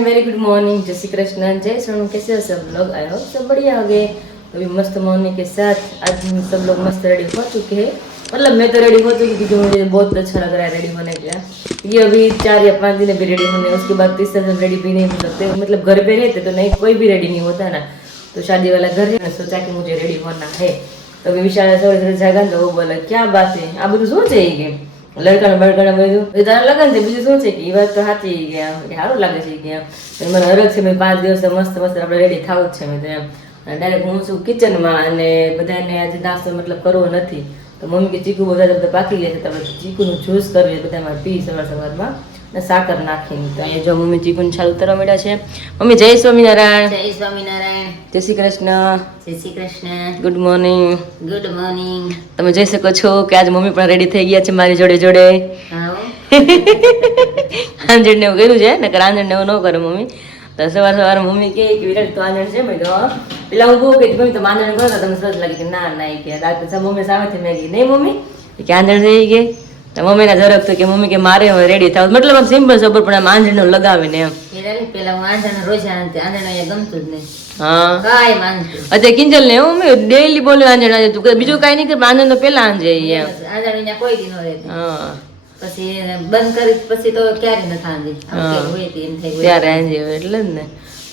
And very good morning. जय श्री कृष्ण, जय सोनू। कैसे हो सब लोग? आई होप सब बढ़िया हो गए। अभी मस्त मॉर्निंग के साथ आज हम सब लोग मस्त रेडी हो चुके हैं। मतलब मैं तो रेडी हो चुकी क्योंकि मुझे बहुत अच्छा लग रहा है रेडी होने का। ये अभी 4 या 5 दिन अभी रेडी होने, उसके बाद तीसरे दिन रेडी भी नहीं हो सकते। मतलब घर पे रहते तो नहीं, कोई भी रेडी नहीं होता ना। तो शादी वाला घर है, सोचा कि मुझे रेडी होना है। तो अभी विशाल थोड़ी जाएगा तो वो बोला क्या बात है, आ બધું શું છે કે લડકાને બડકાને બધું એ તારા લગન છે, બીજું શું છે કે એ વાત તો સાચી ગયા સારું લાગે છે કે મને હરખ છે મેં 5 દિવસ મસ્ત મસ્ત આપણે રેડી થવું જ છે મેં તો એમ ડાયરેક્ટ હું છું કિચનમાં અને બધાને આજે નાસ્તો મતલબ કરવો નથી તો મમ્મી કે ચીકુ બધા પાકી ગયા છે, તમે ચીકુનું જ્યુસ કરવું છે બધામાં પી સવારમાં ને સાકર નાખીને। તો અહીંયા જો મમ્મી ચીકુને છાલ ઉતારવા માંડ્યા છે। મમ્મી જય સ્વામિનારાયણ। જય સ્વામિનારાયણ। જય શ્રી કૃષ્ણ। જય Shri Krishna. Good morning. Good morning. તમે જોઈ શકો છો કે આજ મમ્મી પણ રેડી થઈ ગયા છે મારી જોડે જોડે। આંજણ ને એવું કર્યું છે ને, આંજણ ને એવું ન કરે મમ્મી। તો સવાર મમ્મી કે વિરાટ તો આંજણ છે, મેં તો પેલા હું કહું કે મમ્મી તો આંજણ કરો તમે સરસ લાગે કે ના ના કે મમ્મી સામેથી મેં કીધી નહીં મમ્મી કે આંજણ થઈ ગઈ। તો મમ્મીના ઝરક તો કે મમ્મી કે મારે હવે રેડી થાવ, મતલબ આમ સિમ્પલ સબર પણ આમ આંજણ લગાવીને એમ। પેલા હું આંજણ રોજ આંજણ ગમતું જ નહીં। હા કાંઈ માનતું અત્યારે કિંજલ ને હું ડેઈલી બોલું આંજણ આંજણ, તું બીજું કાંઈ નહીં કે આંજણ તો પેલા આંજે એમ। આંજણ અહીંયા કોઈ દી ન રહેતી। હા પછી બંધ કરી પછી તો ક્યારે ન થાંજી હોય એમ થઈ ત્યારે આંજે એટલે જ ને।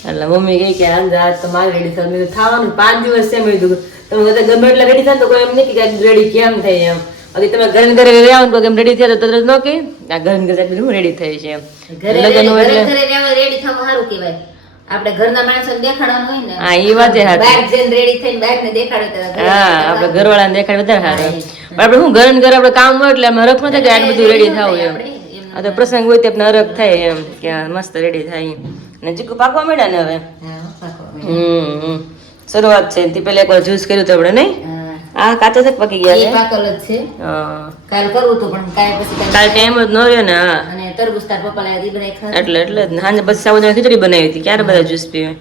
એટલે મમ્મી કહે કે આજ તો મારે રેડી થવાનું, મેં થવાનું 5 દિવસ છે, મેં કીધું તમે બધા ગમે એટલે રેડી થાય તો કોઈ એમ નહીં કે રેડી કેમ થઈ એમ। અગર તમે ઘરે ઘરે રહ્યા તો કેમ રેડી થયા તો તરત ન કે આ ઘરે ઘરે હું રેડી થઈ છે એમ। ઘરે ઘરે રેડી થવું સારું કહેવાય, આપણે ઘરના માણસોને દેખાડવાનું હોય ને। હા એ વાત છે, બહાર જઈને રેડી થઈને બહારને દેખાડો તો હા આપણે ઘરવાળાને દેખાડ વધારે સારું। પણ આપણે શું ઘરે ઘરે આપણે કામ હોય એટલે હરખ ન થાય કે આટલું બધું રેડી થવું એમ। આ તો પ્રસંગ હોય તો આપણે હરખ થાય એમ કે મસ્ત રેડી થાય ને। ચીકુ પાકવા માંડ્યા ને હવે શરૂઆત છે તે પેલા એકવાર જ્યુસ કર્યું તો આપણે નહીં આ કાચા તક પકી ગયા છે, પાકલ જ છે। કાલ કરવું તો પણ કાલ પછી કાલ ટાઈમ જ ન રહ્યો ને। હા અને તરબૂચ તાર પપ્પા લાવ્યા ઈ બનાવી ખાધું એટલે જ ને સાંજે પછી સાબુદાણા ખીચડી બનાવી હતી, ક્યારે બધા જ્યુસ પીવે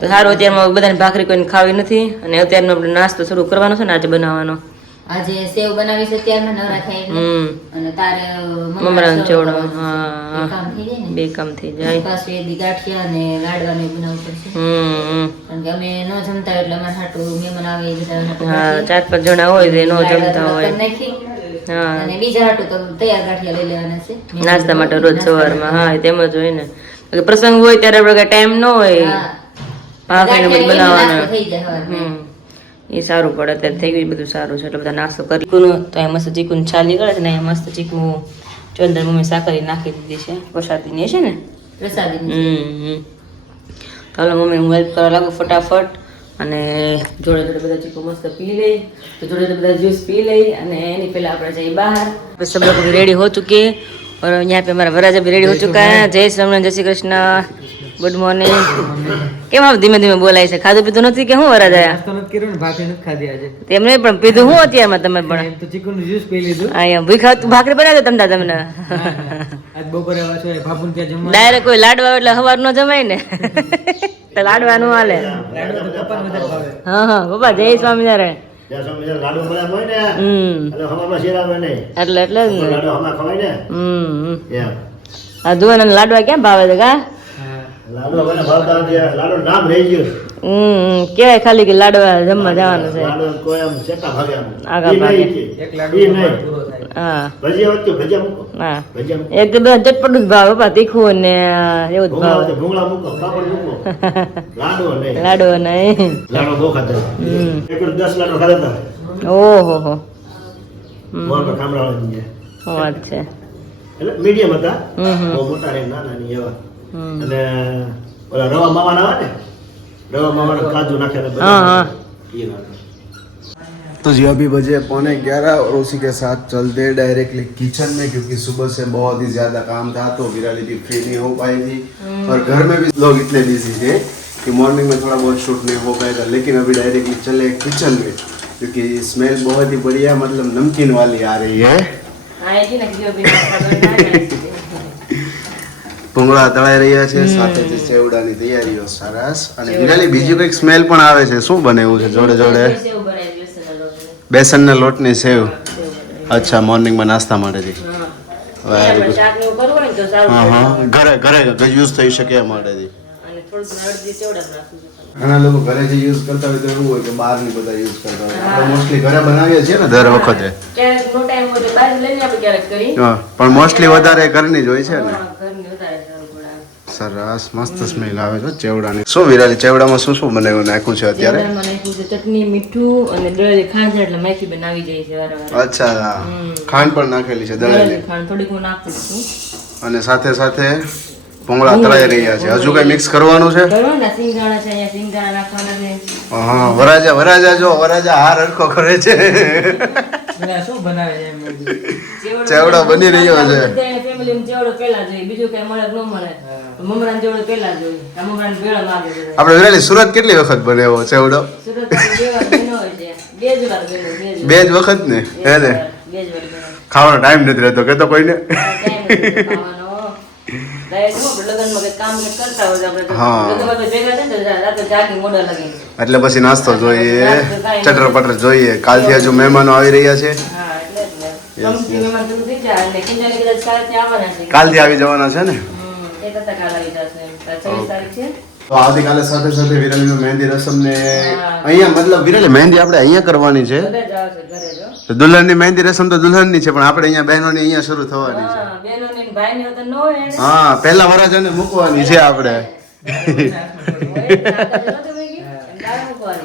તો સારું। અત્યારમાં બધાને ભાખરી કોઈને ખાવી નથી અને અત્યારનો આપણે નાસ્તો શરૂ કરવાનો છે ને આજે બનાવવાનો। આજે સેવ બનાવી છે ત્યારમાં નવરા થાય અને તારે મમરાનો ચેવડો હા કામ થઈ જાય ને, બે કામ થઈ જાય। પાછું એ ગાંઠિયા અને લાડવાનું બનાવવું પડશે કારણ કે અમે ન જમતા એટલે અમારે હાટું મહેમાન આવે એ બધા હા 4-5 જણા હોય તો ન જમતા હોય હા અને બીજા હાટું તો તૈયાર ગાંઠિયા લઈ લેવાના છે નાસ્તા માટે રોજ સવારમાં। હા તેમ જ હોય ને, પ્રસંગ હોય ત્યારે આપણે ટાઈમ ન હોય ભાખરીને બધું બનાવવાનો થઈ જાય સવારમાં એ સારું પડે। અત્યારે થઈ ગયું બધું સારું છે એટલે બધા નાસ્તો કરી તો અહીંયા મસ્ત ચીકુની છાલ નીકળે છે ને, અહીંયા મસ્ત ચીકુ ચોંદર મમ્મી સાકરી નાખી દીધી છે પ્રસાદીની છે ને પ્રસાદી। તો હાલો મમ્મી હું હેલ્પ કરવા લાગુ ફટાફટ અને જોડે જોડે બધા ચીકુ મસ્ત પી લઈ તો જોડે જોડે બધા જ્यूस पी लई અને એની પહેલા આપણે જઈએ બહાર। બસ सब लोग रेडी हो चुके और यहाँ पे हमारा वराजा भी रेडी हो चुका है। जय श्री जय श्री कृष्ण, गुड मॉर्निंग। કેમ આમ ધીમે ધીમે બોલાય છે? ખાધું પીધું નથી કે હું વરાજા? નાસ્તો નથી કર્યો ને ભાખરી નથી ખાધી આજે। તેમને પણ પીધું હું અત્યારમાં તમે પણ તો ચીકુનું જ્યુસ પી લીધું। અહીંયા ભૂખા ભાખરી બનાવી તમને તમને આજ બપોરે આવે છે ભાભુન ત્યાં જમવા ડાયરેક્ટ કોઈ લાડવા એટલે સવાર નો જમાય ને તો લાડવાનું હાલે। લાડવા તો પપ્પાને વધારે ભાવે। હા હા પપ્પા જય સ્વામિનારાયણ। લાડુ બનાવ્યા હોય ને એટલે હવામાં શેરાવે નહીં એટલે જ ને લાડુ હમણાં ખવાય ને એમ આ દુવાના લાડવા ક્યાં ભાવે છે કા? લાડુ મને ભાવતા નથી, લાડુ નામ રહી ગયું કેવાય ખાલી કે લાડવા જમવા જવાનું છે લાડુ કોઈ આમ સેટા ભાગે આમ આગા ભાગે એક લાડુ પૂરો થાય। હા ભજીયા વચ્ચે ભજીયા મૂકો હા ભજીયા મૂકો એકદમ ચટપટું જ ભાવે પપ્પા, તીખું ને એવું જ ભાવે। ભૂંગળા મૂકો પાપડ મૂકો લાડુ નહીં લાડુ નહીં લાડુ બહુ ખાતા એક 10 લાડુ ખાતા ઓહો હો મોર પર કામડા વાળી વાત છે એટલે મીડિયમ હતા બહુ મોટા નહીં નાના નહીં એવા અને ઓલા રવા માવાના આવે ને रवा मामा ने काजू नाखे हाँ हाँ तो जी अभी बजे 11:15 और उसी के साथ चलते डायरेक्टली किचन में क्योंकि सुबह से बहुत ही ज्यादा काम था तो विराली भी फ्री नहीं हो पाई थी और घर में भी लोग इतने बिजी थे कि मॉर्निंग में थोड़ा बहुत शूट नहीं हो पाएगा, लेकिन अभी डायरेक्टली चले किचन में क्योंकि स्मेल बहुत ही बढ़िया मतलब नमकीन वाली आ रही है। ભૂંગળા તળાઈ રહ્યા છે સાથે જ સેવડાની તૈયારીઓ સરસ અને વિરાલી બીજી કંઈક સ્મેલ પણ આવે છે, શું બનેવું છે જોડે જોડે? બેસનના લોટની સેવ। અચ્છા મોર્નિંગમાં નાસ્તા માટે જી આપણે શાક ને એવું કરવું હોય ને તો સારું હા પડે. હા ઘરે ઘરે યુઝ થઈ શકે એ માટેથી. અને થોડુંક અડધી ચેવડા જ રાખવું છે. ઘણા લોકો ઘરે જે યુઝ કરતા હોય તો એવું હોય કે બહારની બધા યુઝ કરતા હોય. આપણે મોસ્ટલી ઘરે બનાવીએ છીએ ને દર વખતે. ક્યારેક નો ટાઈમ હોય તો બહાર લઈને આપણે ક્યારેક કરી. હા પણ મોસ્ટલી વધારે ઘરની જ હોય છે ને. હા, ઘરની વધારે સારું પડે. સરસ મસ્ત સ્મેલ આવે છે ચેવડાની. શું વિરાલી ચેવડામાં શું શું બનાવ્યું નાખ્યું છે અત્યારે? ચેવડામાં નાખ્યું છે ચટણી, મીઠું અને દળેલી ખાંડ છે એટલે મેથી બેન આવી જાય છે વારંવાર. અચ્છા ખાંડ પણ નાખેલી છે દળેલી દળેલી ખાંડ થોડીક હું નાખું છું. અને સાથે સાથે ભૂંગળા તળાઈ રહ્યા છે. હજુ કઈ મિક્સ કરવાનું છે? બરોબર ને સિંગદાણા છે અહીંયા સિંગદાણા નાખવાના છે. હા વરાજા જો વરાજા હાર હરખો કરે છે. બધા શું બનાવે છે એમ બધું. ચેવડો બની રહ્યો છે. બધાને ફેમિલીમાં ચેવડો પહેલા જોઈએ બીજું કઈ મળે કે ન મળે. મમરાનો ચેવડો પહેલા જોઈએ. આ મમરાનો ભેળો લાગે છે. આપણે વિરાલી સુરત કેટલી વખત બનાવ્યો ચેવડો? સુરત બે વાર બન્યો હોય છે. બે જ વાર બન્યો, બે જ વખત ને હે ને? બે જ વાર બન્યો. ખાવાનો ટાઈમ નથી રહેતો કે તો કોઈને. એટલે પછી નાસ્તો જોઈએ, ચટર પટર જોઈએ. કાલથી હજુ મહેમાનો આવી રહ્યા છે. કાલથી આવી જવાના છે ને? તો આવતીકાલે સાથે સાથે વિરાલીનો મહેંદી રસમ ને અહીંયા મતલબ વિરાલી મહેંદી આપણે અહીંયા કરવાની છે. દુલ્હનની મહેંદી રસમ તો દુલ્હનની છે પણ આપણે અહીંયા બહેનોની અહીંયા શરૂ થવાની છે. હા પહેલા વરાજાને મૂકવાની છે આપણે.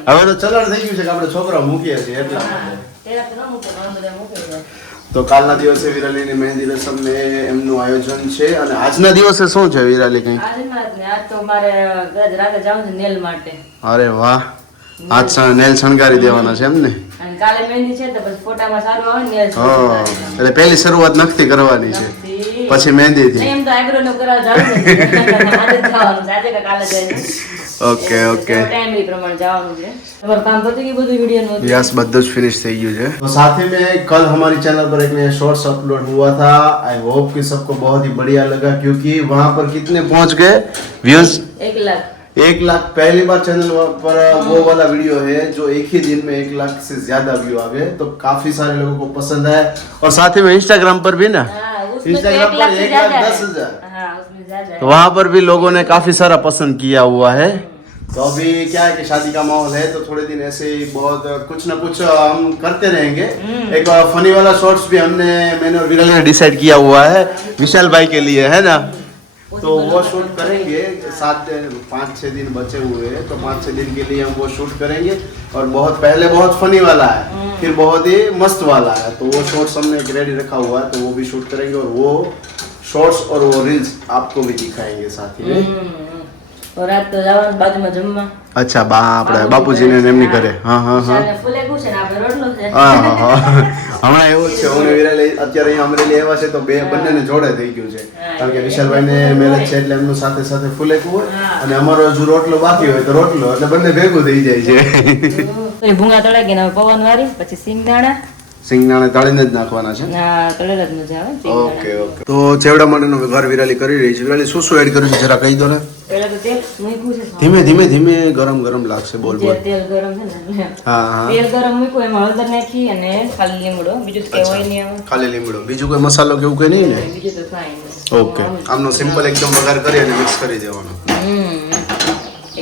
હવે તો ચલણ થઈ ગયું છે કે આપણે છોકરા મૂકીએ છીએ એટલા માટે. તો કાલના દિવસે વિરાલીની મહેંદી રસમ ને એમનું આયોજન છે. અને આજના દિવસે શું છે વિરાલી કઈ? અરે વાહ આજ નેલ શણગારી દેવાના છે એમ ને? એટલે પહેલી શરૂઆત નખથી કરવાની છે પછી મહેંદી થી. ઓકે ઓકે यस બધું જ ફિનિશ થઈ ગયું છે. तो साथ ही में कल हमारी चैनल पर एक नया शॉर्ट्स अपलोड हुआ था. आई होप कि सबको बहुत ही बढ़िया लगा क्योंकि वहां पर कितने पहुंच गए व्यूज? 1 लाख. पहली बार चैनल पर वो वाला वीडियो है जो एक ही दिन में 1 लाख से ज्यादा व्यू आ गए. तो काफी सारे लोगों को पसंद आया. और साथ ही में इंस्टाग्राम पर भी ना इंस्टाग्राम पर 1,10,000 तो वहां पर भी लोगों ने काफी सारा पसंद किया हुआ है. तो अभी क्या है कि शादी का माहौल है तो थोड़े दिन ऐसे ही बहुत कुछ ना कुछ हम करते रहेंगे. एक फनी वाला शॉर्ट्स भी मैंने और विराली ने डिसाइड किया हुआ है विशाल भाई के लिए है ना. तो वो शूट करेंगे 5-6 दिन बचे हुए हैं तो 5-6 दिन के लिए हम वो शूट करेंगे. और बहुत पहले बहुत फनी वाला है फिर बहुत ही मस्त वाला है. तो वो शॉर्ट्स हमने रेडी रखा हुआ है तो वो भी शूट करेंगे और वो शॉर्ट्स और वो रील्स आपको भी दिखाएंगे साथ ही में. રાત તો જવાનું બાજુમાં જમવા. અચ્છા બા આપણે બાપુજીને એમની ઘરે. હા હા હા ફૂલે છે ને આપણે રોટલો છે. હા હા હમણાં એવું જ છે હું વિરાલી અત્યારે અહીંયા અમરેલી આવ્યા છે તો બંનેને જોડે થઈ ગયું છે કારણ કે વિશાલભાઈને મેરેજ છે એટલે એમનું સાથે સાથે ફૂલેકું હોય અને અમારો હજુ રોટલો બાકી હોય તો રોટલો એટલે બંને ભેગું થઈ જાય છે. ભૂંગા તળાઈ ગયા પવન વાળી પછી સિંગદાણા સિંગદાણા તળીને જ નાખવાના છે. હા તળેલા જ મજા આવે સિંગદાણા. Okay okay. તો ચેવડા માટેનો વઘાર વિરાલી કરી રહી છે. વિરાલી શું શું એડ કર્યું છે જરા કહી દો ને. પહેલા તો તેલ મૂક્યું છે. ધીમે ધીમે ધીમે ગરમ ગરમ લાગશે બોલ બોલ. તેલ ગરમ છે ને હા હા તેલ ગરમ મૂક્યું એમાં હળદર નાખી અને ખાલી લીમડો બીજું તો કઈ હોય નહીં આમાં. ખાલી લીમડો બીજું કોઈ મસાલો કે એવું કઈ નહીં ને? બીજું તો ફાઈન. ઓકે આમનો સિમ્પલ એકદમ વઘાર કરી અને મિક્સ કરી દેવાનો.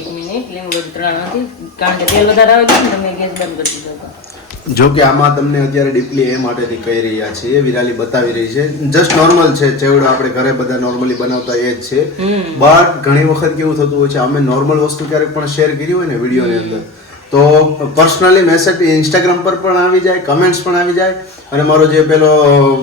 1 મિનિટ લીમડો ત્રણ નથી કારણ કે તેલ વધારે આવે છે ને તમે ગેસ બંધ કરી દીધો. જો કે આમાં તમને અત્યારે ડીપલી એ માટેથી કહી રહ્યા છીએ વિરાલી બતાવી રહી છે જસ્ટ નોર્મલ છે ચેવડો આપણે ઘરે બધા નોર્મલી બનાવતા એ જ છે. બટ ઘણી વખત કેવું થતું હોય છે અમે નોર્મલ વસ્તુ ક્યારેક પણ શેર કરી હોય ને વિડીયોની અંદર તો પર્સનલી મેસેજ ઇન્સ્ટાગ્રામ પર પણ આવી જાય કમેન્ટ્સ પણ આવી જાય અને મારો જે પેલો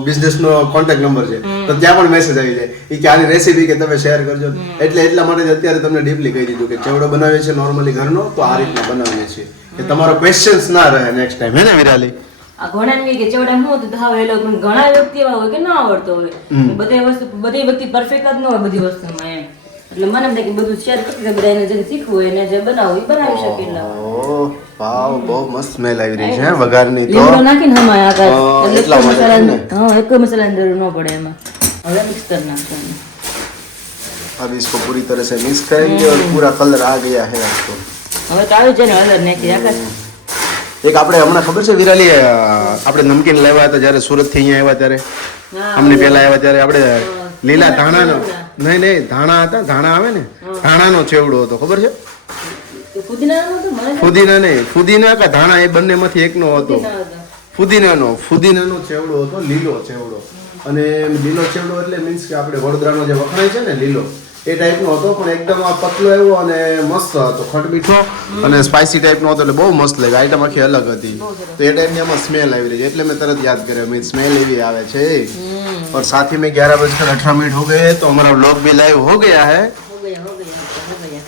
બિઝનેસનો કોન્ટેક્ટ નંબર છે તો ત્યાં પણ મેસેજ આવી જાય કે આની રેસીપી કે તમે શેર કરજો. એટલા માટે અત્યારે તમને ડીપલી કહી દીધું કે ચેવડો બનાવીએ છીએ નોર્મલી ઘરનો તો આ રીતના બનાવીએ છીએ કે તમારો ક્વેશ્ચન્સ ના રહે નેક્સ્ટ ટાઈમ હે ને વિરાલી. આ ઘણા કે ચેવડા હું હતું તો હવે લોકો ઘણા વ્યક્તિ એવા હોય કે ના આવડતો હોય બધી વ્યક્તિ પરફેક્ટ જ ન હોય બધી વસ્તુમાં એમ એટલે મને એમ થાય કે બધું શેર કરી બધાને જે શીખવું હોય એને જે બનાવવું એ બનાવી શકે. ઓહ વાવ બહુ મસ્ત સ્મેલ આવી રહી છે વઘારની. તો લીમડો નાખીને હમાય આકાર એટલા માટે હા એક મસાલાની જરૂર ન પડે એમાં. હવે મિક્સ કરી નાખવાનું. अब इसको पूरी तरह से मिक्स करेंगे और पूरा कलर आ गया है आपको. હવે તો આવી જાય ને હળદર નાખી આકાશ. એક આપણે હમણાં ખબર છે વિરાલી આપણે નમકીન લેવા હતા જ્યારે સુરતથી અહીંયા આવ્યા ત્યારે અમને પેલા આવ્યા ત્યારે આપણે લીલા ધાણાનો નહીં ધાણા હતા, ધાણા આવે ને, ધાણાનો ચેવડો હતો, ખબર છે? ફુદીના નહીં, ફુદીના કે ધાણા એ બંનેમાંથી એકનો હતો. ફુદીનાનો ચેવડો હતો, લીલો ચેવડો. અને લીલો ચેવડો એટલે મીન્સ કે આપણે વડોદરાનો જે વખણાય છે ને લીલો, એ ટાઈપનો હતો, પણ એકદમ આ પતલો આવ્યો અને મસ્ત હતો, ખટમીઠો અને સ્પાઇસી ટાઈપનો હતો, એટલે બહુ મસ્ત લાગે. આઈટમ આખી અલગ હતી, તો એ ટાઈપની આમાં સ્મેલ આવી રહી છે, એટલે મેં તરત યાદ કર્યો, મીન્સ સ્મેલ એવી આવે છે. और साथ ही में 11:18 हो गए, तो हमारा व्लॉग भी लाइव हो गया है.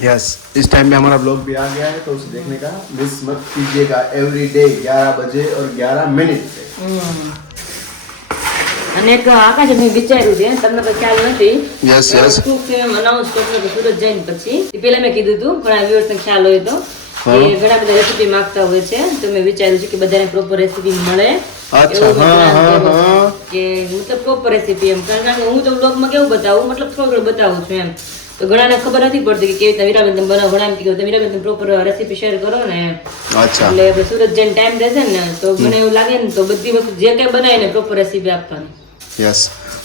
यस, इस टाइम में हमारा ब्लॉग भी आ गया है, तो उसे देखने का मिस मत कीजिएगा. एवरी डे 11 बजे और 11 मिनट पे. અને એક આકાશ મેં વિચાર્યું છે, તમને તો ખ્યાલ નથી. યસ યસ, શું છે અનાઉન્સ કરતો તો સુરત જઈને પછી એ પહેલા મેં કીધું હતું, ઘણા વ્યુઅર્સને ખ્યાલ હોય તો કે ઘણા બધા રેસીપી માંગતા હોય છે, તો મેં વિચાર્યું છે કે બધાને પ્રોપર રેસીપી મળે. કે હું તો પ્રોપર રેસીપી એમ, કારણ કે હું તો બ્લોગમાં કેવું બતાવું, મતલબ થોડું બતાવું છું એમ, તો ઘણાને ખબર નથી પડતી કે કેવી રીતે વીરાબેન તમે બનાવો. ઘણા એમ કીધું તમે વીરાબેન પ્રોપર રેસીપી શેર કરો ને. અચ્છા, એટલે આપણે સુરત જઈને ટાઈમ રહેશે ને, તો મને એવું લાગે ને તો બધી વસ્તુ જે કંઈ બનાવીને પ્રોપર રેસીપી આપવાની. યસ.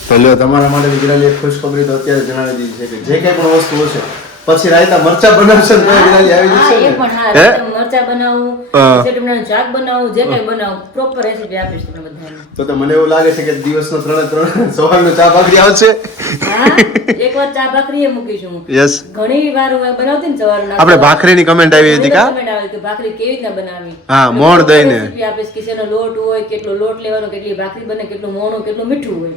તો લ્યો, તમારા માટે વિરાલી એક ખુશખબરી તો અત્યારે જણાવી દીધી છે કે જે કંઈ પણ વસ્તુ હશે, પછી રાયતા મરચા બનાવશે તો વિરાલી આવી જશે ને. એ પણ હા, મરચા બનાવું, સેટમનું શાક બનાવું, જે કંઈ બનાવું પ્રોપર રેસીપી આપીશ તમને બધાને. તો મને એવું લાગે છે કે દિવસનો 3 સવારનો ચા ભાખરી આવશે. હા, એકવાર ચા ભાખરી એ મૂકીશું. યસ, ઘણી વાર હું બનાવતી ને સવારના, આપણે ભાખરીની કમેન્ટ આવી હતી કા, કમેન્ટ આવી કે ભાખરી કેવી રીતના બનાવી. હા, મોણ દઈને રેસીપી આપીશ કે શેનો લોટ હોય, કેટલો લોટ લેવાનો, કેટલી ભાખરી બને, કેટલું મોણું, કેટલું મીઠું હોય,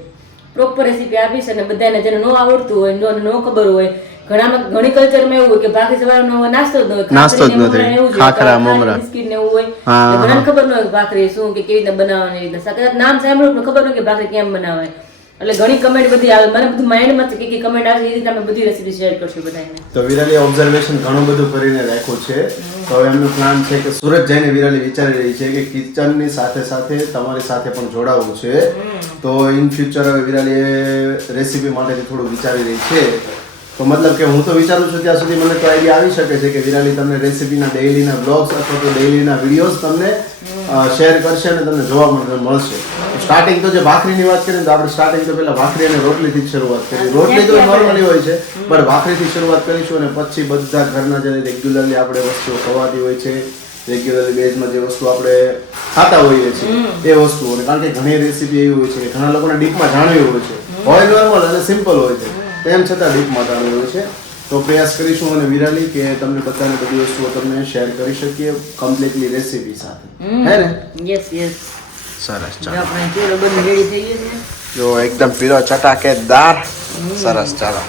પ્રોપર રેસીપી આપીશ. અને બધાને જેને ન આવડતું હોય, ન ખબર હોય, ઘણી કલ્ચરમાં એવું હોય કે ભાખરી સવારનો નાસ્તો જ ન હોય, નાસ્તો જ નથી, ખાખરા મમરા બિસ્કિટ ને એવું હોય, ઘણાને ખબર ન હોય ભાખરી શું કે કેવી રીતે બનાવવાની, રીતે કદાચ નામ સાંભળ્યું પણ ખબર ન કે ભાખરી કેમ બનાવાય. એટલે ઘણી કમેન્ટ બધી આવે, મને બધું માઇન્ડમાં છે કે કમેન્ટ આવે, એ રીતે અમે બધી રેસીપી શેર કરશું બધાને. તો વિરાલી ઓબ્ઝર્વેશન ઘણું બધું કરીને રાખ્યું છે, તો હવે એમનું પ્લાન છે કે સુરત જઈને વિરાલી વિચારી રહી છે કે કિચનની સાથે સાથે તમારી સાથે પણ જોડાવવું છે. તો ઇન ફ્યુચર હવે વિરાલી રેસીપી માટે થોડું વિચારી રહી છે. તો મતલબ કે હું તો વિચારું છું ત્યાં સુધી મને તો આઈડિયા આવી શકે છે કે વિરાલી તમને રેસીપીના ડેઈલીના બ્લોગ્સ અથવા તો ડેઈલીના વિડીયોઝ તમને શેર કરશે અને તમને જોવા મળશે. સ્ટાર્ટિંગ તો જે ભાખરીની વાત કરીએ તો આપણે સ્ટાર્ટિંગ તો પહેલા ભાખરી અને રોટલીથી જ શરૂઆત કરીએ. રોટલી તો નોર્મલી હોય છે, પણ ભાખરીથી શરૂઆત કરીશું અને પછી બધા ઘરના જે રેગ્યુલરલી આપણે વસ્તુઓ ખવાતી હોય છે, રેગ્યુલરલી બેઝમાં જે વસ્તુ આપણે ખાતા હોઈએ છીએ એ વસ્તુઓ. કારણ કે ઘણી રેસીપી એવી હોય છે કે ઘણા લોકોને ડીપમાં જાણવી હોય છે, હોય નોર્મલ અને સિમ્પલ હોય છે, તેમ છતાં ડીપમાં જાણવી હોય છે. તો પ્રયાસ કરીશું અને વિરાલી કે તમને બધાને બધી વસ્તુઓ તમને શેર કરી શકીએ કમ્પ્લીટલી રેસીપી સાથે, હે ને? Yes yes. સરસ, ચાલો આપણે ચેવડો બની રેડી થઈ ગયો છે. જો એકદમ પીળો ચટાકેદાર. સરસ, ચાલો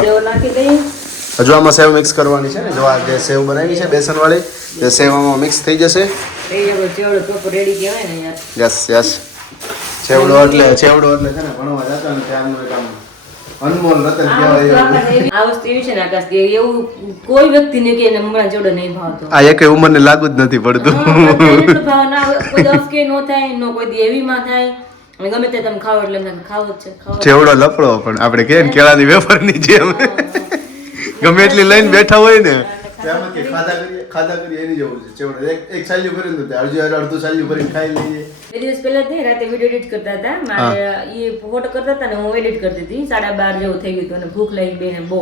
સેવ નાખી દઈએ. હજુ આમાં સેવ મિક્સ કરવાની છે ને, જો આ જે સેવ બનાવી છે બેસન વાળી, તે સેવ આમાં મિક્સ થઈ જશે. એ ચેવડો પ્રોપર રેડી કહેવાય ને યાર. યસ યસ, ચેવડો એટલે છે ને ભણવા જતા ને ત્યારનું એક આમ અનમોલ રતન કહેવાય. આ વસ્તુ એવી છે ને આકાશ કે એવું કોઈ વ્યક્તિને કે એને મમરા ચેવડો નહીં ભાવતો. આ એક ઉંમરને લાગુ જ નથી પડતું. ભાવ ના કોઈ દસ કે નો થાય, નો કોઈ દેવીમાં થાય, અને ગમે તે તમે ખાવ એટલે એમ ખાવ જ છે, ખાવ. ચેવડો લફડો પણ આપણે કે કેળાની વેફરની જેમ ગમે એટલી લઈને બેઠા હોય ને ખાધા કરીએ એની જેવું છે. ચેવડો એક સાલ્યું કરીને તો અડધું સાલ્યું કરીને ખાઈ લઈએ. બે દિવસ પહેલા જ નહીં, રાતે વિડીયો એડિટ કરતા હતા, મારે એ ફોટો કરતા હતા ને હું એડિટ કરતી હતી. 12:30 જેવું થઈ ગયું હતું અને ભૂખ લાગી બેને બહુ.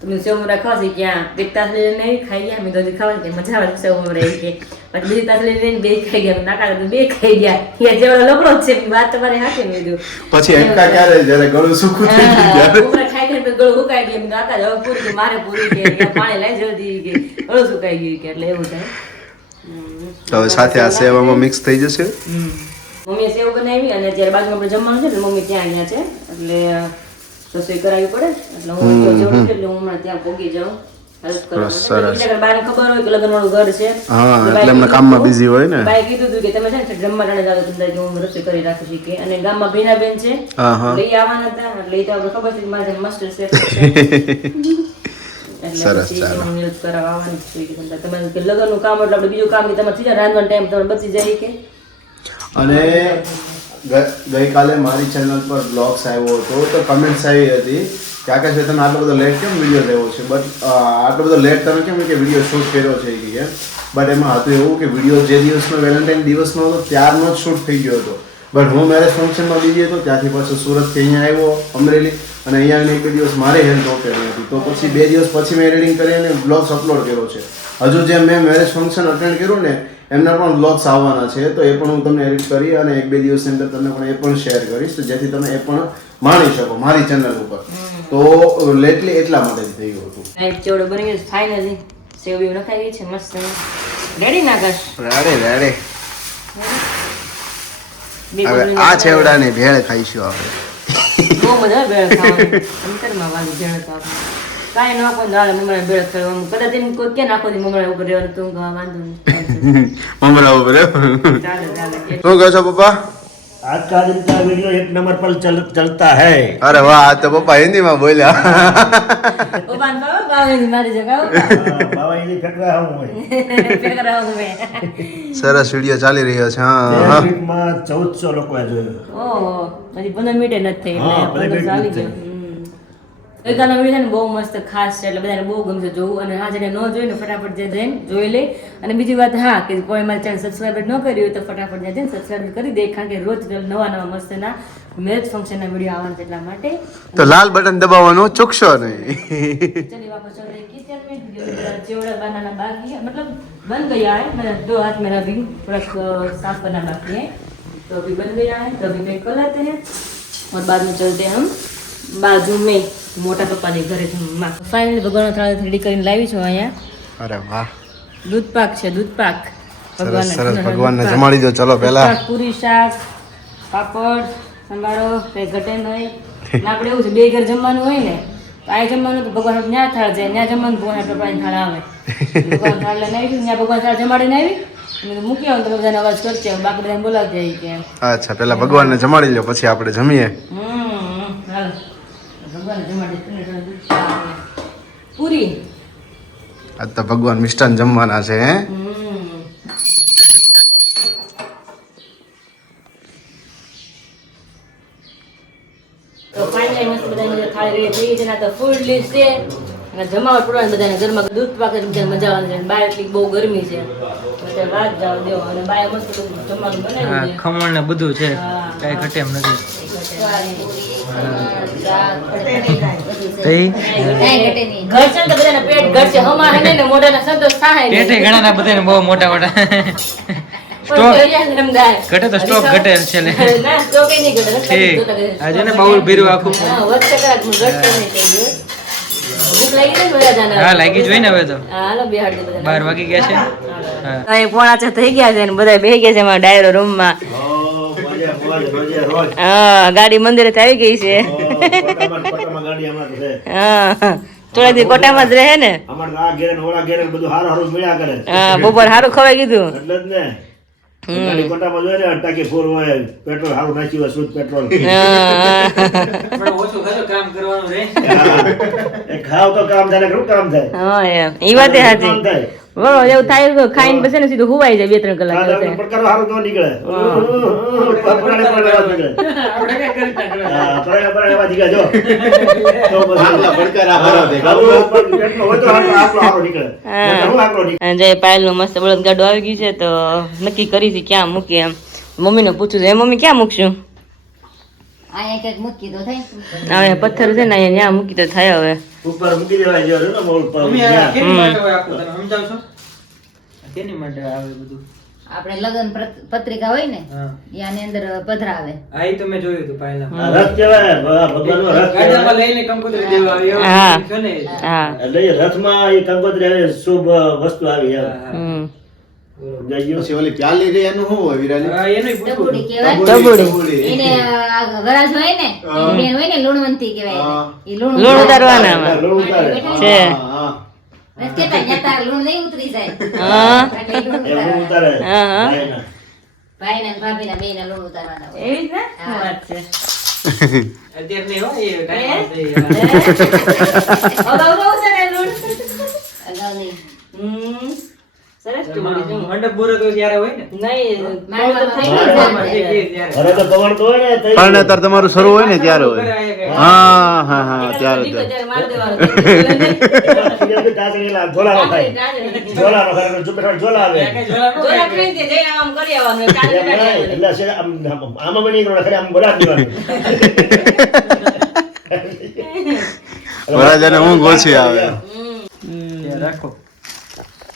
તો મેં સેવ મમરા ખાવા ક્યાં એક તાસ લઈને નહીં ખાઈ ગયા. મેં તો ખાવા કે મજા આવે સેવ મમરા કે પછી બીજી તાસ લઈને બે ખાઈ ગયા. નાકા બે ખાઈ ગયા. એ જેવડો લપડો જ છે, વાત તમારે હાથે મેં કીધું. પછી એમકા ક્યારે જ્યારે ગળું સૂકું થઈ ગયું મમરા ખાઈ ખાઈને ગળું સુકાઈ ગયું. નાકા હવે પૂરી કે મારે પૂરી કે પાણી લઈ જલ્દી કે ગળું સુકાઈ ગયું કે એટલે એવું થાય. તો હવે સાથે આ સેવામાં મિક્સ થઈ જશે. મમ્મીએ સેવ બનાવી અને અત્યારે બાજુમાં આપણે જમવાનું છે એટલે મમ્મી ત્યાં ગયા છે એટલે રસોઈ કરાવવી પડે એટલે હું જવું એટલે હું હમણાં ત્યાં પહોંચી જાઉં હેલ્પ કરવા. બાને ખબર હોય કે લગ્નવાળું ઘર છે, એટલે એમને કામમાં બિઝી હોય ને. બાએ કીધું હતું કે તમે છે ને જમવા ટાણે જાવ તમને હું રસોઈ કરી રાખું છું કે. અને ગામમાં ભીનાબેન છે એટલે એ આવવાના હતા એટલે એ તો આપણે ખબર છે કે મારે માસ્ટર શેફ છે. સરસ, ચાલો હું હેલ્પ કરવા આવવાની છું કે તમે કે લગ્નનું કામ એટલે આપણે બીજું કામ કે તમારે થઈ જાય રાંધવાનો ટાઈમ તમારે બચી જાય કે. અને ગઈકાલે મારી ચેનલ પર બ્લોગ્સ આવ્યો હતો તો કમેન્ટ્સ આવી હતી કે આકાશ તમે આટલો બધો લેટ કેમ વિડીયો લેવો છે, બટ આટલો બધો લેટ તમે કેમ કે વિડીયો શૂટ કર્યો છે કે. બટ એમાં હતું એવું કે વિડીયો જે દિવસનો વેલેન્ટાઇન દિવસનો હતો ત્યારનો જ શૂટ થઈ ગયો હતો, બટ હું મેરેજ ફંક્શનમાં બીજી હતો, ત્યાંથી પાછો સુરતથી અહીંયા આવ્યો અમરેલી, અને અહીંયા એક દિવસ મારે હેલ્થ ઓકે હતી, તો પછી 2 દિવસ પછી મેં એડિટિંગ કરી અને બ્લોગ્સ અપલોડ કર્યો છે. હજુ જે મેં મેરેજ ફંક્શન અટેન્ડ કર્યું ને એમના પણ બ્લોગ્સ આવવાના છે, તો એ પણ હું તમને એડિટ કરી અને 1-2 દિવસની અંદર તમને પણ એ પણ શેર કરીશ, તો જેથી તમે એ પણ માણી શકો મારી ચેનલ ઉપર. તો લેટલી એટલા માટે જ થઈ ગયું હતું. લાઈટ ચેવડો બની ગયો ફાઇનલી. સેવ બીવ નખાઈ ગઈ છે મસ્ત. રેડી નાકાશ? રેડે હવે આ છેવડાની ભેળ ખાઈશું આપણે. બહુ મજા આવે ભેળ ખાવાની. અંતરમાં વાલી ભેળ તો આપણે કાંઈ ન કોઈ દાળ મમરા ભેળ ખાવાનું. કદાચ એમ કોઈ કે નાખો દી મમરા ઉપર રહેવાનું તો હું વાંધો નહીં. મમરા ઉપર ચાલે. શું કહો છો પપ્પા? आज का दिन का वीडियो 1 नंबर पर चलता है. અરે વાહ, આ તો પપ્પા હિન્દીમાં બોલ્યા. ઓ બાન બાબા બાવાની મારી જગા बाबा ये फेंक रहा हूँ मैं. ફેર કરાવો મે. સરસ વિડીયો ચાલી રહ્યો છે. હા 2 મિનિટમાં 1400 લોકોએ જોયો. ઓહો હજી 15 મિનિટે નથી થઈ હા, એટલે 15 15 આવી મિનિટ ગયો. ગઈકાલનો વિડીયો છે ને બહુ મસ્ત ખાસ છે, એટલે બધાને બહુ ગમશે જોવું. અને હા જેને ન જોયું ને ફટાફટ જઈને જોઈ લે. અને બીજી વાત હા કે કોઈ મારી ચેનલ સબસ્ક્રાઈબ ન કરી હોય તો ફટાફટ જઈને સબસ્ક્રાઈબ કરી દે, કારણ કે રોજ નવા મસ્તના મેરેજ ફંક્શનના વિડીયો આવવાના છે એટલા માટે. તો લાલ બટન દબાવવાનું ચૂકશો નહીં. चलिए वापस चल रहे किचन में. चिवड़ा बनाना बाकी है, मतलब बन गया है. मेरा 2 हाथ मेरा अभी थोड़ा साफ करना बाकी है, तो अभी बन गया है. तो अभी पैक कर लेते हैं और बाद में चलते हैं हम बाजू में मोटा पप्पा ने घरे जमवा. फाइनली ભગવાનનો થાળ રેડી કરીને લાવી છું અહીંયા. અરે વાહ, દૂધ પાક છે, દૂધ પાક. સરસ સરસ. ભગવાનને જમાડી દો. ચલો પહેલા પૂરી, શાક, પાપડ, સંભારો, કઈ ઘટે નહીં. આપણે એવું છે 2 ઘર જમવાનું હોય ને, તો આ જમવાનું તો ભગવાન ન્યા થાળ જાય, ન્યા જમવાનું ભગવાન ટપડાની થાળ આવે. ભગવાન થાળ લઈને આવી, ત્યાં ભગવાન થાળ જમાડીને આવી અને મૂકી આવું તો બધાને અવાજ કરશે, બાકી બધાને બોલાવતી આવી કે અચ્છા, પહેલા ભગવાનને જમાડી લો પછી આપણે જમીએ. હાલ ભગવાન જમાડી પૂરી. આજ તો ભગવાન મિષ્ટાન જમવાના છે. હે તો ફાઇનલી મસ્ત બધાની થાળી રેડી થઈ ગઈ છે ને. આ તો ફૂલ ડિશ છે અને જમાવટ પડવાની બધાને ઘરમાં. દૂધ પાક બધાને મજા આવે છે. બહાર એટલી બહુ ગરમી છે એટલે વાત જાવ દેવો. અને બહાર મસ્ત બધું જમવાનું બનાવ્યું છે. ખમણ ને બધું છે, કઈ ઘટે એમ નથી. ઘર છે ને તો બધાને પેટ ઘર છે, હમારે નહીં ને મોઢાના સંતોષ થાય નહીં. પેટે ઘણા બધાને બહુ મોટા મોટા પણ ઘડિયાળ રમદાર. ઘટે તો સ્ટોક ઘટે છે ને. ના સ્ટોક ય નહીં ઘટે. આજે ને બાઉલ ભીરું આખું. હા, વધશે કદાચ પણ ઘટશે નહીં થઈ ગયું. ભૂખ લાગી ને બધા જાના. હા લાગી જોઈ ને હવે તો. હાલો બેહાડી દે બધાને. 12 વાગી ગયા છે. હા અહીં પોણા 6 થઈ ગયા છે ને બધા બેહી ગયા છે એમાં ડાયરો રૂમમાં. રોજ હા ગાડી મંદિરે આવી ગઈ છે. કોટામાં ગાડી અમારે છે. હા થોડા દી કોટામાં જ રહે ને. અમારે તો આ ઘેરે ને ઓલા ઘેરે ને બધું હારું મળ્યા કરે. હા બપોર સારું ખવાઈ ગયું. એટલે જ ને ગાડી કોટામાં જોઈએ ને ટાંકી ફૂલ હોય, પેટ્રોલ હારું નાખ્યું હોય, શુદ્ધ પેટ્રોલ. પણ ઓછું ખાજો, કામ કરવાનું રે. એ ખાવ તો કામ થાય ને ઘણું કામ થાય. હા એમ ઈ વાત એ સાચી. કામ થાય. બરોબર એવું થાય તો ખાઈને પછી ને સીધું હુવાઈ જાય 2-3 કલાક. ખાધા પડકારો હારું તો નીકળે. પરાણે અવાજ નીકળે. આપણે કઈ કરી નાખવાનું. હા, પરાણે અવાજ નીકળે જો. તો પછી આટલા પડકારા હારા દેખાવ. આપણો પેટનો હોય તો આપણો હારો નીકળે. ઘણું આપણો નીકળે. અને જય પાયલનું મસ્ત બળદગાડું આવી ગયું છે, તો નક્કી કરી છે ક્યાં મૂકીએ એમ. મમ્મીને પૂછું છું, મમ્મી ક્યાં મૂકશું? અહીંયા ક્યાંક મૂકી તો થાય. હવે પથ્થર છે ને અહીંયા ત્યાં મૂકી તો થાય હવે. ઉપર મૂકી દેવાય જો ને મોલ પર. મમ્મી આ કેની માટે હોય આખું, તમે સમજાવશો? કેની માટે આવે બધું? આપણે લગ્ન પત્રિકા હોય ને હા યાની અંદર પધરાવે. આ ઈ તો મેં જોયું હતું પહેલા. આ રથ કહેવાય, ભગવાનનો રથ કહેવાય. ગાડામાં લઈને કંકોત્રી દેવા આવે એવું હા. છે ને. હા એટલે એ રથમાં એ કંકોત્રી આવે, શુભ વસ્તુ આવી એમ. હમ જઈયો. પછી ઓલી પ્યાલી રે એનું શું હોય વિરાલી? હા એનું પૂછવું ટબુડી કહેવાય. ટબુડી. એને આ વરાજ હોય ને એની બેન હોય ને લુણવંતી કહેવાય એને. ઈ લુણ લૂણ ઉતારવાના આમાં. લૂણ ઉતારે. છે. હા નથી કહેતા, ત્યાં તાર લુણ નહીં ઉતરી જાય. હા એટલે લુણ એ લૂણ ઉતારે. ઉતારે. હા, હા. ભાઈના. ભાઈના ને ભાભીના બેયના લુણ ઉતારવાના હોય. એવી જ ને શું વાત છે. અત્યારે નહીં હોય એ ટાઈમ અગાઉ તો છે ને લૂણ. અગાઉ નહીં. હમ સરસ ટુકડી જો મંડપ પૂરો તો ત્યારે હોય ને નહીં માંડવામાં તો થઈ માંડવામાં ગયું. માંડવામાં જે કે ત્યારે. અરે તો કમળ તો હોય ને તઈ પરણેતર તમારું શરૂ હોય ને ત્યારે હોય હા હા હા ત્યારે દીકરો ત્યારે. ત્યારે માર દેવાનો. ટાચણીલા ઝોલાનો થાય ઝોલાનો થાય ચૂપેઠા ઝોલા આવે ત્યાં કઈ જોડા ન જોરા હોય. કરીને જઈને આમ કરી આવવાનું કાન એમ નહીં, એટલે છે આમાં બની ગયો ખાલી આમ બોલા દેવાનું વરાજાને ઊંઘ ઓછી આવે ત્યાં રાખો.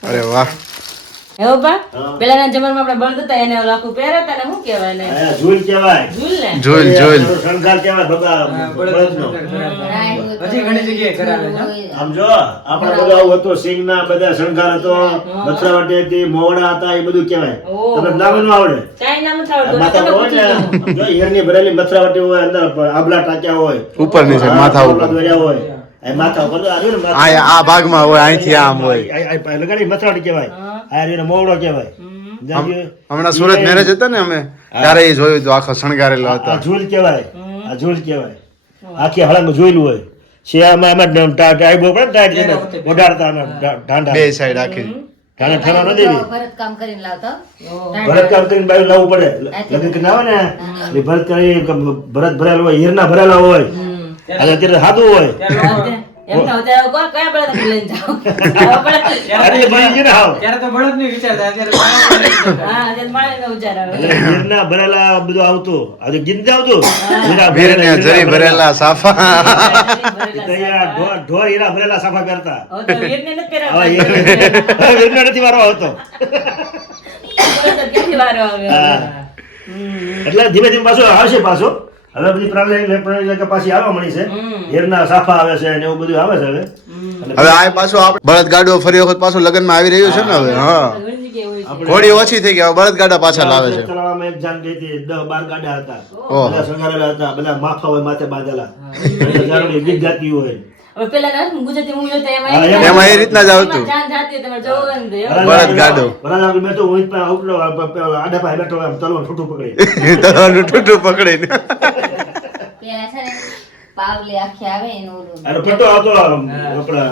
અરે વાહ હે બા હા. પેલાના જમાનામાં આપણે બળદ હતા એને ઓલું આખું પહેરતા ને શું કહેવાય ને આ ઝૂલ કહેવાય ઝૂલ ને જોઈલ જોઈલ શણગાર કહેવાય બધા હા, બળદનો. હજી ઘણી જગ્યાએ કરાવે છે. આમ જો આપણે બધું આવું હતું સિંગના બધા શણગાર હતો મથરાવટી હતી મોવડા હતા એ બધું કહેવાય ઓહો. તમને નામ ન આવડે કાંઈ નામ નથી આવડતું. માથા તમે પર હોય ને પૂછી લો. આમ જો હીરની ભરેલી મથરાવટી હોય અંદર આબલા ટાંક્યા હોય ઉપર નીચે માથા ઉપર દોર્યા હોય આ માથા ઉપર આ રહ્યું ને માથા. આ ભાગમાં હોય અહીંથી આમ હોય આ લગાડી મથરાવટી કહેવાય આ રહ્યું ને મોવડો કહેવાય જાગ્યો. હમણાં સુરત મેરેજ હતા ને અમે ત્યારે એ જોયું હતું આખો શણગારેલો આ હતો ઝૂલ કહેવાય આ ઝૂલ કહેવાય આખી હળંગ જોયેલું હોય શિયાળામાં એમાં ટાઈબો પડે ને ટાઈટ કરીને ઓઢાડતા અને ઢાંઢા બે સાઈડ આખી ઢાંઢા ઠેવા ન દેવી ભરત કામ કરીને લાવતો ભરત કામ કરીને બાયું લાવવું પડે લગ્ન કરીને આવે ને એટલે ભરત કરી ભરત ભરેલું હોય હીરના ભરેલા હોય અને અત્યારે સાદું હોય એમ તો અત્યારે કોણ કયા બળદ લઈને જાઓ એટલે બની ગયું ને હાવ. ત્યારે તો બળદ નહીં વિચારતા અત્યારે બાળકો હા અત્યારે માળીનો ઉજાર આવે એટલે હીરના ભરેલા બધું આવતું આજે ગીત આવતું હીરા વીરને જરી ભરેલા સાફા તૈયાર ઢોર હીરા ભરેલા સાફા કરતા હવે તો વીરને નથી હવે પહેરાવતા. હીરનો નથી વારો આવતો બળદ તો ક્યાંથી વારો આવે હા. એટલે ધીમે ધીમે પાછો આવશે પાછો હવે બધી પ્રાણી પાછી આવવા મળી છે હીરના સાફા આવે છે ને એવું બધું આવે છે હવે અને હવે આ પાછો આપણે બળદગાડો ફરી વખત પાછું લગ્નમાં આવી રહ્યું છે ને હવે હા ઘણી જગ્યાએ હોય છે. આપણે ઘોડી ઓછી થઈ ગઈ હવે બળદગાડા પાછા લાવે છે તળાવમાં એક જાન ગઈ હતી 10-12 ગાડા હતા ઓહો. બધા શણગારેલા હતા બધા માફા હોય માથે બાંધેલા અને હજારોની ગીત ગાતી હોય હવે પેલા ના ગુજરાતી મૂવી જોતા હા, એમાં એ રીતના જ આવતું. જાન જાતી હોય, તમારે જવું હોય ને તો એવું. બળદગાડો. વરાજ આગળ બેઠો હું પણ ઉપડો આડા પાસે બેઠો આમ તલવાર ઠૂઠું પકડી તલવારનું ઠૂઠું પકડીને પેલા છે ને પાવલી આખી આવે એનું ઓલું અને પટ્ટો આવતો આપણા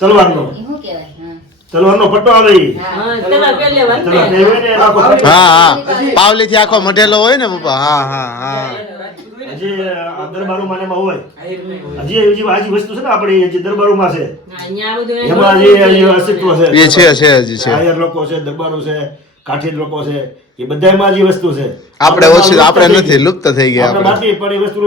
તલવારનો ઈ શું કહેવાય હા તલવારનો પટ્ટો આવે ઈ. હા, પેલા પહેલે વાત ને. તલવાર ને હોય ને આખો પટ્ટો. હા હા પાવલી થી આખો મઢેલો હોય ને પપ્પા હા હા હા હજી આ દરબારોમાં ને એમાં હોય હજી વસ્તુ છે ને આપણી હજી દરબારોમાં છે હા, અહીંયા આ બધું એમાં હજી અસ્તિત્વ છે એ છે હજી છે આયર લોકો છે દરબારો છે કાઠિયાર લોકો છે એ બધામાં જ એ વસ્તુ છે આપણે ઓછી આપણે નથી લુપ્ત થઈ ગયા આપણે આપણે બાકી પણ એ વસ્તુ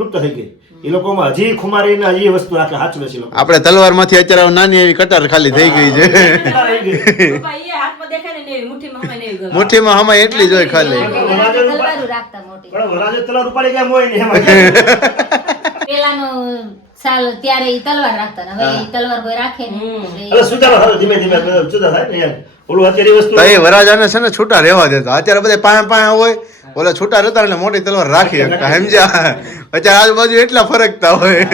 લુપ્ત થઈ ગઈ એ લોકોમાં હજી ખુમારીને હજી એ વસ્તુ રાખે સાચવે છે લોકો આપણે તલવાર માંથી અત્યારે નાની એવી કટાર ખાલી થઈ ગઈ છે પપ્પા, એ હાથમાં દેખાય ને એવી મુઠ્ઠીમાં હમાય ને એવી ગમે. મુઠ્ઠીમાં હમાય એટલી જ હોય ખાલી તલવારું રાખતા મોટી પણ વરાજે તલવાર ઉપાડી ગયા હોય ને એમાં પેલાનો સાલ ત્યારે ઈ તલવાર રાખતા ને હવે ઈ તલવાર કોઈ રાખે ને હવે સુધારો થાય ધીમે ધીમે સુધાર થાય ને એમ ઓલું અત્યારે એ વસ્તુ તો એ વરાજાને છે ને છૂટા રહેવા દેતા અત્યારે બધા પાયા પાયા હોય ઓલા છૂટા રહેતા એટલે મોટી તલવાર રાખી શકતા સમજ્યા અત્યારે આજુબાજુ એટલા ફરકતા હોય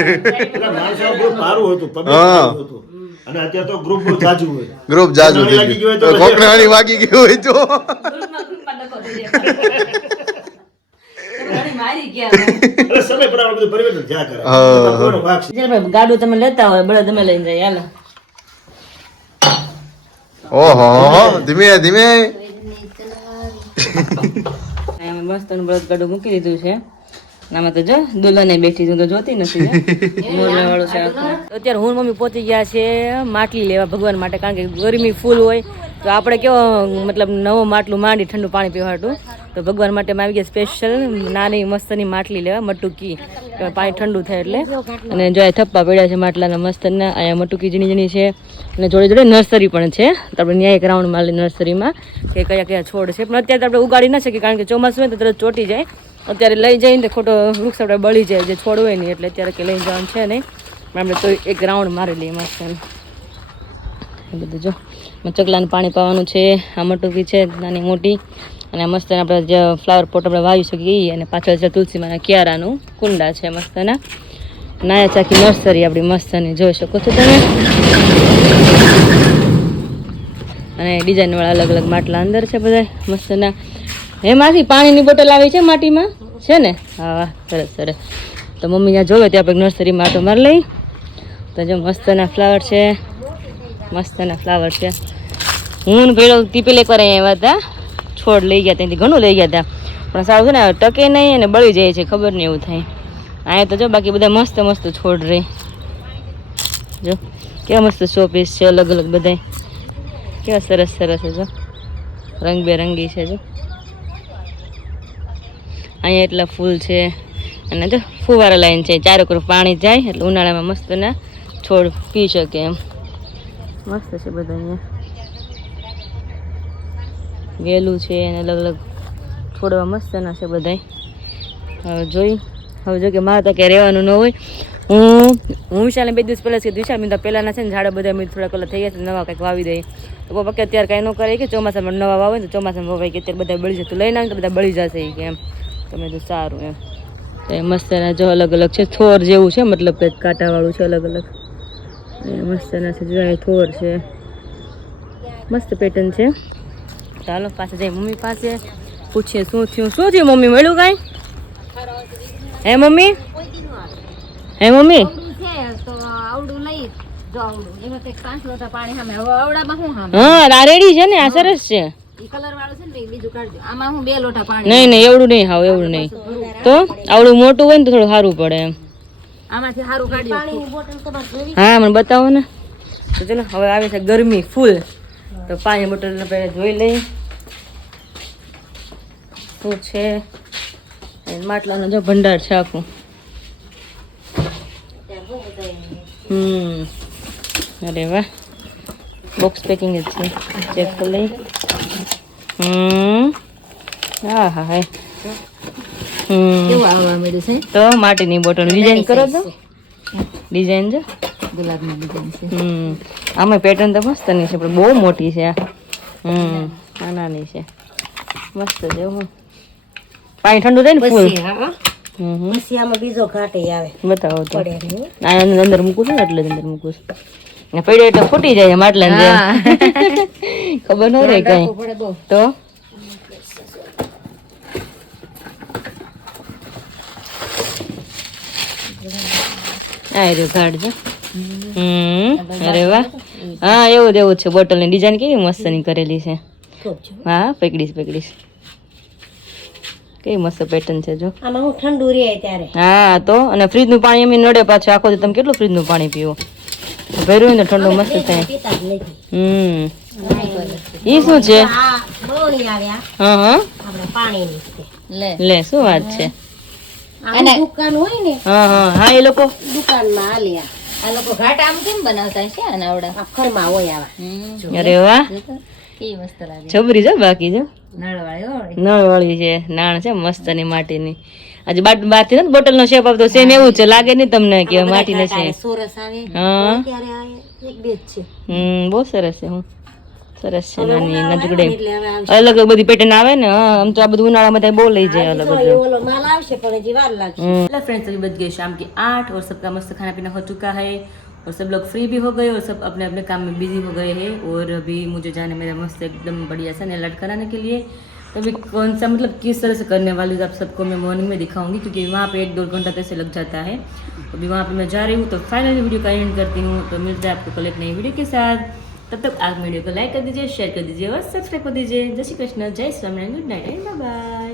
પેલા માણસો ગ્રુપ મારું હતું public હા. મારું હતું અને અત્યારે તો ગ્રુપ બહુ જાજુ હોય ગ્રુપ જાજુ થઈ લાગી ગયું હોય તો ગયું કોકને વાળી વાગી ગયું હોય તો ગ્રુપમાં ડખો થઈ જાય. તમે ઘણી મારી ગયા હવે. એટલે સમય પ્રમાણે બધું પરિવર્તન થયા કરે હા. એમાં કોઈનો ભાગ છે ચાલ ભાઈ, ગાડું તમે લેતા હોય બળદ તમે લઈને જાય હાલો. ઓહો ધીમે ધીમે અહીંયા મસ્ત નું બળદ ગાડું મૂકી દીધું છે આમાં તો જો દુલ્હને બેઠી છું તો જોતી નથી મોરલા વાળું છે આખું. અત્યારે હું ને મમ્મી પહોંચી ગયા છે માટલી લેવા ભગવાન માટે કારણ કે ગરમી ફૂલ હોય તો આપણે કેવો મતલબ નવો માટલું માંડી ઠંડુ પાણી પીવાડું તો ભગવાન માટે આવી ગયા સ્પેશિયલ નાની મસ્તની માટલી લેવા મટુકી પાણી ઠંડુ થાય એટલે અને જો આ થપ્પા પડ્યા છે માટલાના મસ્તના અહીંયા મટુકી ઝીણી ઝીણી છે અને જોડે જોડે નર્સરી પણ છે તો આપણે ન્યાય એક રાઉન્ડ મારી નર્સરીમાં કે કયા કયા છોડ છે પણ અત્યારે તો આપણે ઉગાડી ન શકીએ કારણ કે ચોમાસું હોય તો તરત ચોટી જાય અત્યારે લઈ જઈને તો ખોટો વૃક્ષ આપણે બળી જાય જે છોડ હોય નહીં એટલે અત્યારે કે લઈ જવાનું છે નહીં પણ આપણે તો એક રાઉન્ડ મારી લઈએ મસ્ત એમ. એ બધું જો ચકલાને પાણી પાવાનું છે આ મટુકી છે નાની મોટી અને મસ્ત આપણે જે ફ્લાવર પોટ આપણે વાવી શકીએ એ અને પાછળ છે તુલસીમાના ક્યારાનું કુંડા છે મસ્તના નાયા ચાકી નર્સરી આપણી મસ્તની જોઈ શકો છો તમે અને ડિઝાઇનવાળા અલગ અલગ માટલા અંદર છે બધા મસ્તના એમાંથી પાણીની બોટલ આવી છે માટીમાં છે ને હા વાહ સરસ સરસ તો મમ્મી ત્યાં જોવે ત્યાં આપણે નર્સરીમાં આટો મારી લઈ તો જો મસ્તના ફ્લાવર છે મસ્તના ફ્લાવર છે હું પેલો તી પેલે એકવાર અહીંયા આવ્યા હતા, છોડ લઈ ગયા ત્યાંથી ઘણું લઈ ગયા હતા, પણ સારું છે ને ટકે નહીં અને બળી જાય છે, ખબર નહીં એવું થાય. અહીંયા તો જો બાકી બધા મસ્ત મસ્ત છોડ રહી, જો કેવા મસ્ત શો પીસ છે અલગ અલગ બધા, કેવા સરસ સરસ છે, જો રંગબેરંગી છે. જો અહીંયા એટલા ફૂલ છે અને જો ફુવારા લાઈન છે, ચારે તરફ પાણી જાય એટલે ઉનાળામાં મસ્ત ના છોડ પી શકે એમ, મસ્ત છે બધા. અહીંયા ગેલું છે અને અલગ અલગ છોડવા મસ્ત ના છે બધા. હવે જોઈ, હવે જો કે મારે તો ક્યાં રહેવાનું ન હોય. હું વિશાલને 2 દિવસ પહેલાં જ કીધું, વિશાલ મિત્ર પહેલાંના છે ને ઝાડા બધા મિત્ર થોડા કલર થઈ ગયા છે, નવા કંઈક વાવી દઈએ. તો પપ્પા કે અત્યારે કાંઈ ન કરે કે ચોમાસામાં નવા વાવે ને તો ચોમાસામાં વવાય કે અત્યારે બધા બળી જશે, તો લઈને આવે તો બધા બળી જશે એ કે એમ. તમે તો સારું એમ. તો એ મસ્તના જો અલગ અલગ છે, થોર જેવું છે, મતલબ કે કાંટાવાળું છે અલગ અલગ. એ મસ્તના છે, જો એ થોર છે, મસ્ત પેટર્ન છે. ચાલો પાસે જઈ મમ્મી પાસે પૂછીએ શું થયું મમ્મી, મળ્યું કાંઈ? હે મમ્મી, હે મમ્મી, હા આ રેડી છે ને, આ સરસ છે. નહીં નહીં એવડું નહીં, હાવ એવડું નહીં, તો આવડું મોટું હોય ને તો થોડું સારું પડે એમ. હા મને બતાવો ને. તો ચલો હવે આવે છે ગરમી ફૂલ, તો પાણી બોટલ પહેલા જોઈ લઈએ શું છે. માટલાનો જો ભંડાર છે આખું. અરે વાહ, બોક્સ પેકિંગ જ છે, ચેક કરી લઈ. હા હા હા. તો માટીની બોટલ ડિઝાઇન કરો તો, ડિઝાઇન જો ગુલાબની ડિઝાઇન છે. આમાં પેટર્ન તો મસ્ત ની છે પણ બહુ મોટી છે આ નાની છે, મસ્ત છે. હું પાણી ઠંડુ થાય ને ફૂલ પછી આમાં બીજો ઘાટે આવે, બતાવો તો. અંદર મૂકું છું ને એટલે જ અંદર મૂકું છું, પડ્યો એટલે ફૂટી જાય માટલા ને ખબર ન રહે કઈ. તો આ રહ્યો ઘાટ છે. અરે વાહ, હા એવું જ છે. બોટલ ની ડિઝાઇન કેવી મસ્ત ની કરેલી છે. હા પકડીશ કેવી મસ્ત પેટર્ન છે જો. આમાં હું ઠંડુ રહે ત્યારે. હા તો અને ફ્રીજ નું પાણી એમ નડે પાછું આખો. તમે કેટલું ફ્રીજ નું પાણી પીવો, ભર્યું હોય ને ઠંડુ મસ્ત થાય. ઈ શું છે? હા હા લે શું વાત છે. દુકાન હોય ને, હા હા હા એ લોકો દુકાનમાં આલ્યા. આ લોકો ઘાટ આમ કેમ બનાવતા છે? અને આવડા આખરમાં હોય આવા. અરે વાહ કેવી મસ્ત લાગે. છબરી છે બાકી જો નળવાળી નળવાળી છે, નાણ છે મસ્ત ની માટીની. આજે બારથી ને બોટલ નો શેપ આવતો સેમ એવું છે, લાગે નહીં તમને કે માટી ને છે. સોરસ આવે હા ક્યારે આવે એક બે જ છે. બહુ સરસ છે. હું સરસ છે નાની નજુકડે અલગ અલગ બધી પેટર્ન આવે ને. આમ તો આ બધું ઉનાળામાં બહુ લઈ જાય અલગ અલગ. ओलो माल आवश्य पर जी वार लागશે. हेलो फ्रेंड्स, अभी बज गए शाम के 8 और सबका मस्त खाना पीना हो चुका है और सब लोग फ्री भी हो गए और सब अपने अपने काम में बिजी हो गए हैं. और अभी मुझे जाना मेरा मस्त एकदम बढ़िया सा नेल आर्ट कराने के लिए. तो अभी कौन सा मतलब किस तरह से करने वाली हूँ आप सबको मैं मॉर्निंग में दिखाऊंगी, क्योंकि वहाँ पे 1-2 घंटा कैसे लग जाता है. अभी वहाँ पे मैं जा रही हूँ. तो फाइनली वीडियो का एंड करती हूँ. तो मिलता है आपको कल एक नई वीडियो के साथ. तब तक आप वीडियो को लाइक कर दीजिए, शेयर कर दीजिए और सब्सक्राइब कर दीजिए. जय श्री कृष्ण, जय Swaminarayan, good night and bye bye.